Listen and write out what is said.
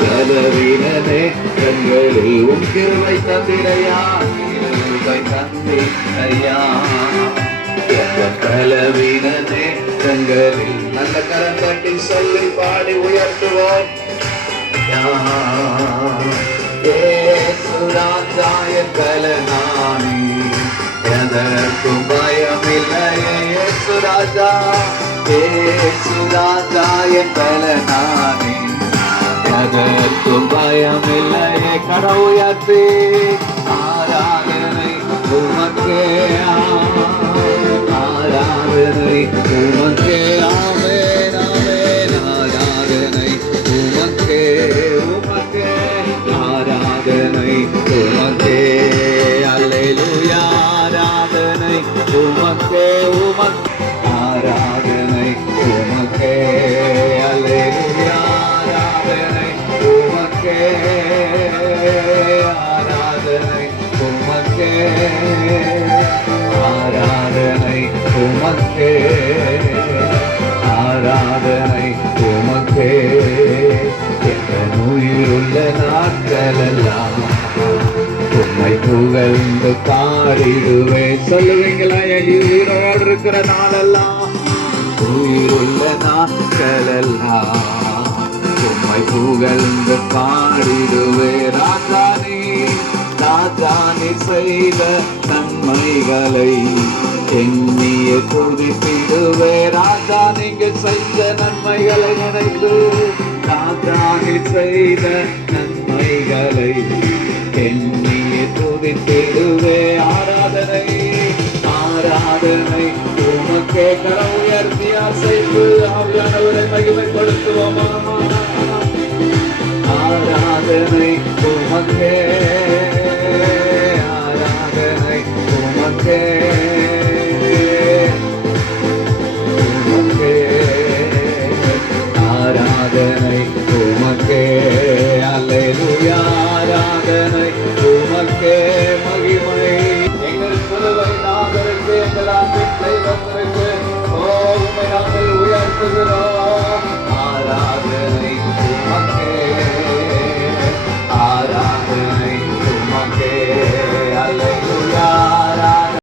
பலவீனே கண்களில் உன் கிருபை தந்திரையா, கிருபை தந்திரையா. பலவீனே கண்களில் நல்ல கரம் தட்டி சொல்லி பாடி உயர்த்துவோம். ஏசுராஜாய பலனானி, எதற்கும் பயமில்லையே ஏசுராஜா. ஏசுராஜாய பலனானி, எதற்கும் பயமில்லையே. கர உயர்த்தி ஆராதனை உமக்கே, ஆராதனை உமக்கே. ஆமென் ஆமென். ஆராதனை உமக்கே, உமக்கே. ஆராதனை உமக்கே. அல்லேலூயா. ஆராதனை உமக்கே, உமக்கே. ஆராதனை உமக்கே. அல்லேலூயா. ஆராதனை உமக்கே. ஆராதனை உமக்கே. ஆராதனை உமக்கே. ஆராதனை உமக்கே. என் உயிருள்ள நாட்களெல்லாம் உம்மை புகழ்ந்து பாடிடுவேன். சொல்லுவீங்களா? என் உயிரோடு இருக்கிற நாளெல்லாம், உயிருள்ள நாட்களெல்லாம் உம்மை புகழ்ந்து பாடிடுவே. ராஜானி ராஜானி செய்த நன்மைகளை எண்ணிய துதித்திடுவே. ராஜா நீங்க செய்த நன்மைகளை நினைத்து, ராஜானி செய்த நன்மைகளை எண்ணிய துதித்திடுவே. ஆராதனை ஆராதனை உமக்கே. கர உயர்த்தி அசைத்து ஆவியானவரை மகிமைப்படுத்துவோமா? ஆராதனை உமக்கே. ஆராதனை உமக்கே. உமக்கே. ஆராதனை உமக்கே. அல்லேலூயா. ஆராதனை உமக்கே. மகிமை எங்கள் சிலுவை நாதருக்கு, எங்கள் அன்பின் தெய்வத்திற்கு, ஓ உம்மை நாங்கள் உயர்த்துகிறோம்.